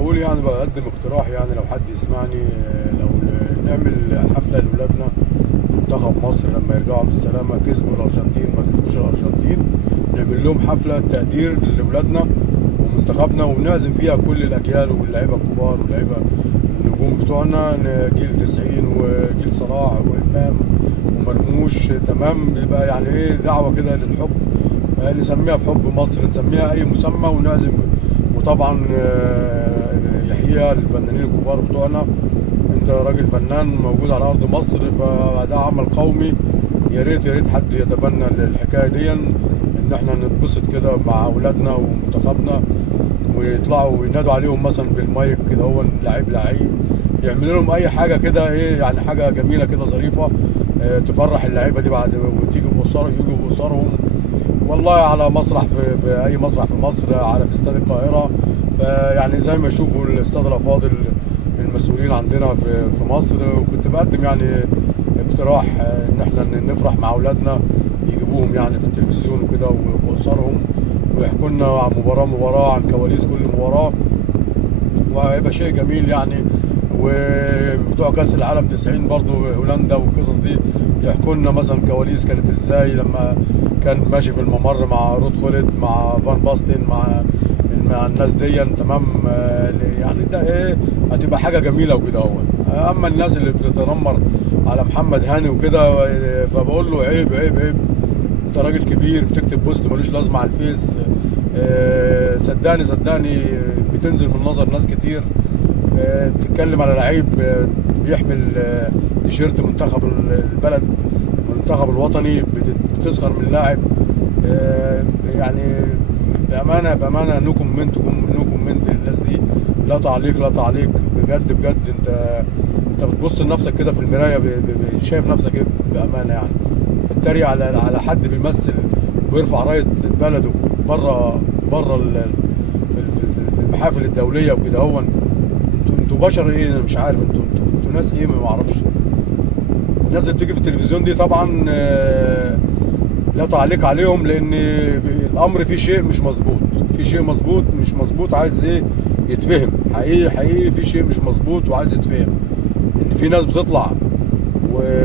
بقول يعني بقدم اقتراح، يعني لو حد يسمعني، لو نعمل حفلة لأولادنا منتخب مصر لما يرجعوا بالسلامة، كسبوا الأرجنتين ما كسبوش الأرجنتين، نعمل لهم حفلة تقدير لأولادنا ومنتخبنا، ونعزم فيها كل الأجيال واللعيبة الكبار واللعيبة النجوم بتوعنا، جيل 90 وجيل صلاح وإمام ومرموش. تمام، يبقى يعني إيه دعوة كده للحب، نسميها في حب مصر، نسميها أي مسمى ونعزم. وطبعا يحيى الفنانين الكبار بتوعنا، انت راجل فنان موجود على ارض مصر، فده عمل قومي. يا ريت يا ريت حد يتبنى الحكايه دي، ان احنا نتبسط كده مع اولادنا ومنتخبنا، ويطلعوا وينادوا عليهم مثلا بالمايك كده، هو لعيب يعملوا لهم اي حاجه كده، ايه يعني حاجه جميله كده ظريفه، تفرح اللعيبه دي بعد، وتيجي يجوا باسرهم والله على مسرح في اي مسرح في مصر، على في استاد القاهره. فيعني زي ما يشوفوا الاستاد الافاضل المسؤولين عندنا في مصر. وكنت بقدم يعني اقتراح ان احنا نفرح مع اولادنا، يجيبوهم يعني في التلفزيون وكده واسرهم، ويحكوا لنا عن مباراه عن كواليس كل مباراه، وهيبقى شيء جميل يعني. وبتوع كاس العالم 90 برضو هولندا والقصص دي، يحكوا لنا مثلا كواليس كانت ازاي لما كان ماشي في الممر مع رود خولت مع فان باستن مع الناس دي. تمام، يعني ده ايه، هتبقى حاجه جميله وكده اهو. اما الناس اللي بتتنمر على محمد هاني وكده، فبقول له عيب عيب عيب، انت راجل كبير بتكتب بوست ملوش لازمه على الفيس. صدقني صدقني بتنزل من نظر ناس كتير. بتتكلم على لعيب بيحمل تيشيرت منتخب البلد، المنتخب الوطني، بتسخر من لاعب. يعني بامانه بامانه، نو كومنت للناس دي، لا تعليق لا تعليق، بجد بجد. انت بتبص لنفسك كده في المرايه، شايف نفسك ايه بامانه يعني؟ تتريق على حد بيمثل ويرفع رايه بلده بره في المحافل الدوليه وكده هو. انتوا بشر ايه؟ انا مش عارف، انتوا ناس ايه؟ ما اعرفش. الناس اللي بتيجي في التلفزيون دي طبعا لا تعليق عليهم، لان الامر فيه شيء مش مظبوط، في شيء مظبوط مش مظبوط، عايز ايه يتفهم. حقيقي حقيقي في شيء مش مظبوط وعايز يتفهم، ان في ناس بتطلع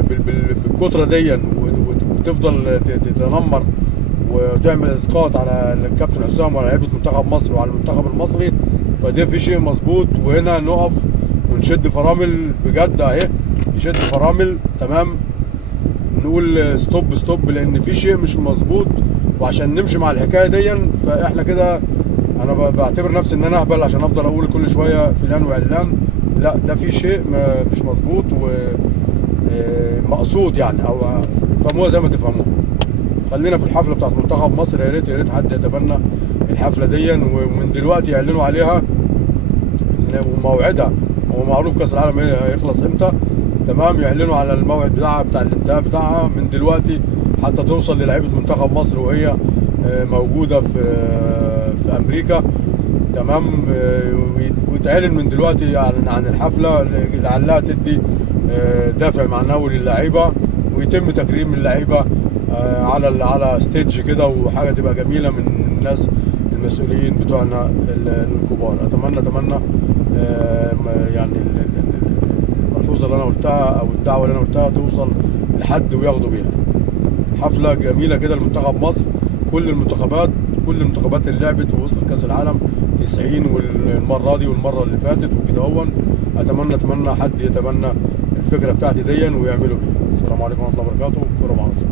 بالكتره دي وتفضل تتنمر وتعمل اسقاط على الكابتن حسام وعلى لعيبه منتخب مصر وعلى المنتخب المصري. فده في شيء مظبوط، وهنا نقف ونشد فرامل بجد اهي، نشد فرامل تمام، نقول ستوب ستوب، لان في شيء مش مظبوط. وعشان نمشي مع الحكايه دي، فاحنا كده انا بعتبر نفسي ان انا اهبل عشان افضل اقول كل شويه فلان وعلان. لا، ده في شيء مش مظبوط ومقصود يعني، او فهموها زي ما تفهموها. خلينا في الحفله بتاعت منتخب مصر، يا ريت يا ريت حد يتبنى الحفله دي، ومن دلوقتي يعلنوا عليها وموعدها. هو معروف كاس العالم هيخلص امتى، تمام، يعلنوا على الموعد بتاعها، بتاع الانتهاء بتاعها من دلوقتي، حتى توصل للعيبه منتخب مصر وهي موجوده في امريكا. تمام، ويتعلن من دلوقتي عن الحفله، لعلها تدي دافع معنوي للعيبه، ويتم تكريم اللعيبه على ستيج كده، وحاجه تبقى جميله من الناس المسؤولين بتوعنا الكبار. اتمنى يعني الملحوظه اللي انا قلتها او الدعوه اللي انا قلتها توصل لحد وياخدوا بيها. حفله جميله كده لمنتخب مصر، كل المنتخبات اللي لعبت ووصلت كاس العالم 90، والمره دي والمره اللي فاتت وكده هون. اتمنى حد يتبنى الفكره بتاعتي دي ويعملوا بيها. السلام عليكم ورحمه الله وبركاته. كرة مع الرسول.